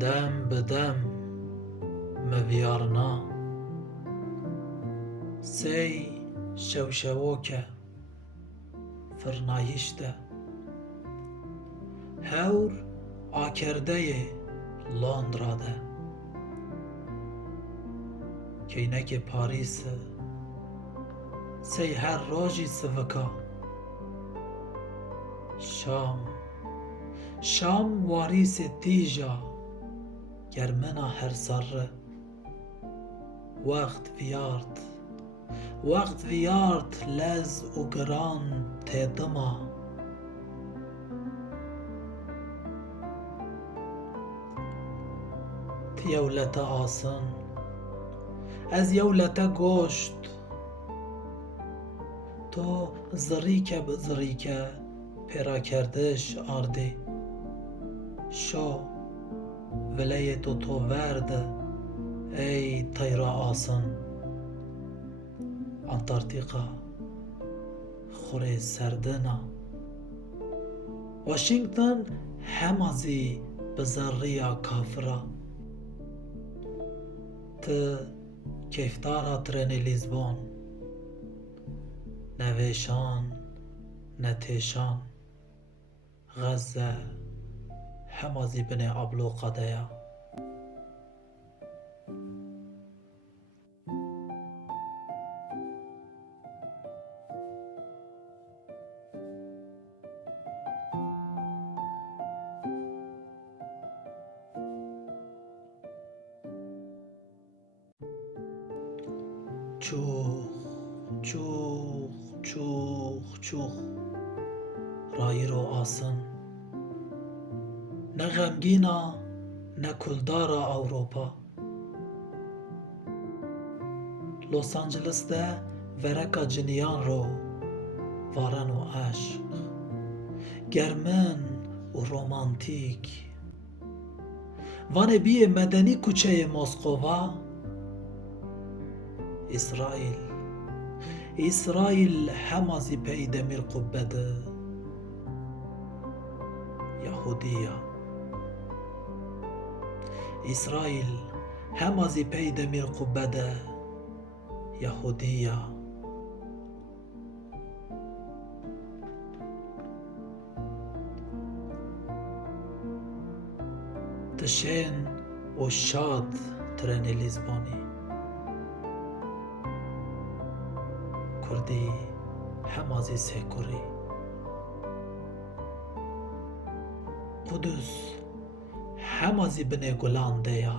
دم به دم مڤیارنا سەی شەوشەوۆکە فرنایشتە هەور ئاکەردەیێ لۆندرادە کەینەکێ پاریسە سەی هەر ڕۆژی سڤکا شام واریسێ تیژە گەرمنە هەر سەڕە وەخت ڤیارد لەز û giran tê dima Ti yewlete asın ez yewlete goşt To zirîke bi zirîke pêrakerdiş ardê Şo vileyê to verde ey teyra asın Antarktika xurê serdina Washington hema zî bi zerrîya kafira Ti kêftara trenê Lîzbon Ne vêşan ne têşan Xezze hema zî binê abloqa de ya Çûx rayîro asın Ne xemgîna ne kuldara Ewropa Los Angeles'te vereka ciniyan ro varan û eşq Germin û romantîk Vanê bîyê medenî kuçeyê Moskova İsraîl hema zî peyî demîr qubbe de Yahudiya İsraîl hema zî peyî demîr qubbe de Yahudiya Ti şên û şad trenê Lîzbonê Kurdî hema zî sêkurî Qudüs hema zî binê gulan de ya